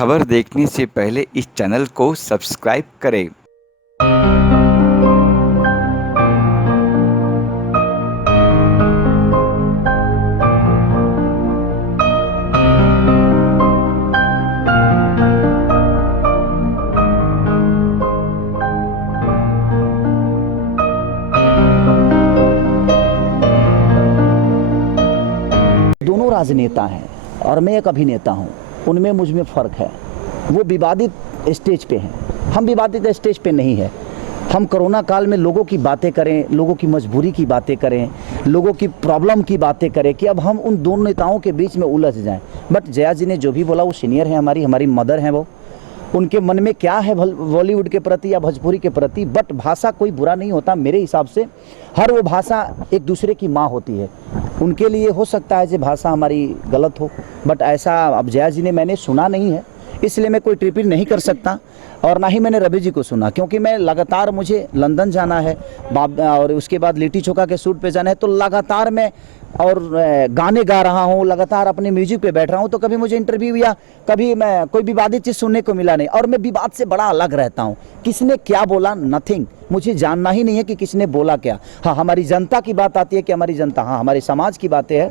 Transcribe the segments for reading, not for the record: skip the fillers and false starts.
खबर देखने से पहले इस चैनल को सब्सक्राइब करें। दोनों राजनेता हैं और मैं एक अभिनेता हूं, उनमें मुझ में फ़र्क है। वो विवादित स्टेज पे हैं, हम विवादित स्टेज पे नहीं है। हम कोरोना काल में लोगों की बातें करें, लोगों की मजबूरी की बातें करें, लोगों की प्रॉब्लम की बातें करें कि अब हम उन दोनों नेताओं के बीच में उलझ जाएं। बट जया जी ने जो भी बोला वो सीनियर है, हमारी मदर हैं। वो उनके मन में क्या है बॉलीवुड के प्रति या भोजपुरी के प्रति। बट भाषा कोई बुरा नहीं होता मेरे हिसाब से। हर वो भाषा एक दूसरे की माँ होती है। उनके लिए हो सकता है कि भाषा हमारी गलत हो, बट ऐसा अब जया जी ने मैंने सुना नहीं है, इसलिए मैं कोई टिप्पणी नहीं कर सकता। और ना ही मैंने रवि जी को सुना, क्योंकि मैं लगातार मुझे लंदन जाना है और उसके बाद लिट्टी चोखा के शूट पे जाना है, तो लगातार मैं और गाने गा रहा हूँ, लगातार अपने म्यूजिक पे बैठ रहा हूँ। तो कभी मुझे इंटरव्यू या कभी मैं कोई विवादित चीज़ सुनने को मिला नहीं। और मैं विवाद से बड़ा अलग रहता हूँ। किसने क्या बोला, नथिंग, मुझे जानना ही नहीं है कि किसने बोला क्या। हाँ, हमारी जनता की बात आती है कि हमारी जनता, हाँ हमारे समाज की बातें हैं।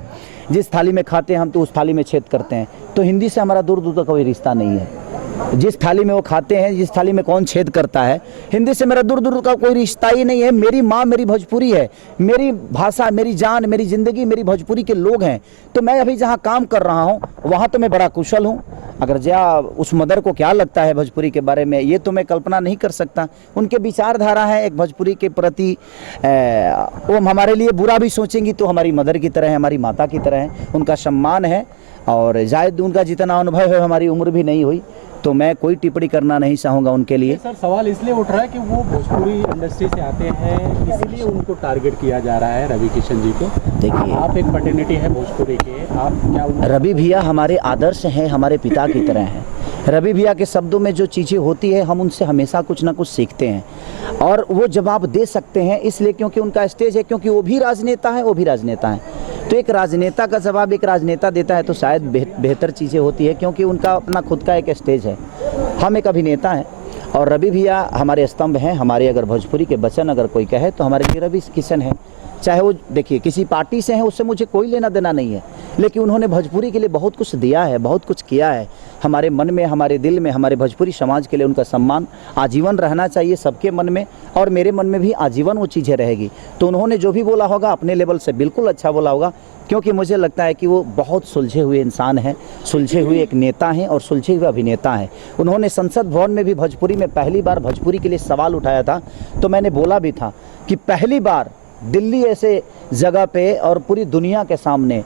जिस थाली में खाते हैं हम तो उस थाली में छेद करते हैं। तो हिंदी से हमारा दूर दूर तक कोई रिश्ता नहीं है। जिस थाली में वो खाते हैं, जिस थाली में कौन छेद करता है, हिंदी से मेरा दूर दूर का कोई रिश्ता ही नहीं है। मेरी माँ मेरी भोजपुरी है, मेरी भाषा, मेरी जान, मेरी ज़िंदगी मेरी भोजपुरी के लोग हैं। तो मैं अभी जहाँ काम कर रहा हूँ वहाँ तो मैं बड़ा कुशल हूँ। अगर जया उस मदर को क्या लगता है भोजपुरी के बारे में, ये तो मैं कल्पना नहीं कर सकता। उनके विचारधारा है एक भोजपुरी के प्रति, वो हमारे लिए बुरा भी सोचेंगी तो हमारी मदर की तरह है, हमारी माता की तरह है। उनका सम्मान है और शायद उनका जितना अनुभव है, हमारी उम्र भी नहीं हुई, तो मैं कोई टिप्पणी करना नहीं चाहूँगा उनके लिए। सर, सवाल इसलिए उठ रहा है कि वो भोजपुरी इंडस्ट्री से आते हैं, इसलिए उनको टारगेट किया जा रहा है, रवि किशन जी को। देखिए, आप एक फर्टिलिटी है भोजपुरी के, आप क्या रवि भैया हमारे आदर्श हैं, हमारे पिता की तरह हैं। रवि भैया के शब्दों में जो चीज़ें होती है हम उनसे हमेशा कुछ ना कुछ सीखते हैं और वो जवाब दे सकते हैं, इसलिए क्योंकि उनका स्टेज है, क्योंकि वो भी राजनेता हैं, वो भी राजनेता हैं। तो एक राजनेता का जवाब एक राजनेता देता है तो शायद बेहतर चीज़ें होती है, क्योंकि उनका अपना खुद का एक स्टेज है। हम एक अभिनेता हैं और रवि भैया हमारे स्तंभ हैं। हमारे अगर भोजपुरी के वचन अगर कोई कहे तो हमारे लिए रवि किशन है। चाहे वो देखिए किसी पार्टी से हैं, उससे मुझे कोई लेना देना नहीं है, लेकिन उन्होंने भोजपुरी के लिए बहुत कुछ दिया है, बहुत कुछ किया है। हमारे मन में, हमारे दिल में, हमारे भोजपुरी समाज के लिए उनका सम्मान आजीवन रहना चाहिए सबके मन में, और मेरे मन में भी आजीवन वो चीज़ें रहेगी। तो उन्होंने जो भी बोला होगा अपने लेवल से बिल्कुल अच्छा बोला होगा, क्योंकि मुझे लगता है कि वो बहुत सुलझे हुए इंसान हैं, सुलझे हुए एक नेता हैं और सुलझे हुए अभिनेता हैं। उन्होंने संसद भवन में भी भोजपुरी में पहली बार भोजपुरी के लिए सवाल उठाया था, तो मैंने बोला भी था कि पहली बार दिल्ली ऐसे जगह पे और पूरी दुनिया के सामने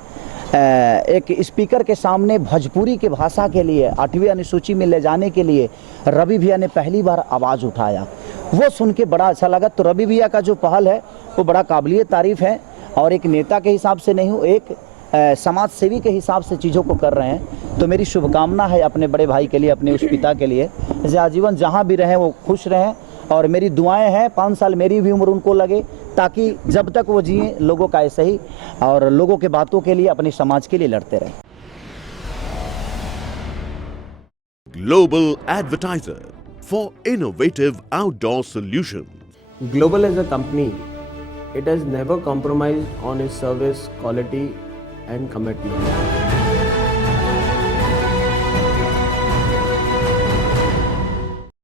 एक स्पीकर के सामने भोजपुरी की भाषा के लिए 8वीं अनुसूची में ले जाने के लिए रवि भैया ने पहली बार आवाज़ उठाया। वो सुन के बड़ा अच्छा लगा। तो रवि भैया का जो पहल है वो बड़ा काबिलियत तारीफ़ है, और एक नेता के हिसाब से नहीं हूँ, एक समाज सेवी के हिसाब से चीज़ों को कर रहे हैं। तो मेरी शुभकामना है अपने बड़े भाई के लिए, अपने उस पिता के लिए, जैसे आजीवन जहाँ भी रहें वो खुश रहें। और मेरी दुआएं हैं 5 साल मेरी भी उम्र उनको लगे, ताकि जब तक वो जिए लोगों का ऐसे ही और लोगों के बातों के लिए, अपने समाज के लिए लड़ते रहें। Global advertiser for innovative outdoor solutions. Global as a company, it has never compromised on its service quality and commitment.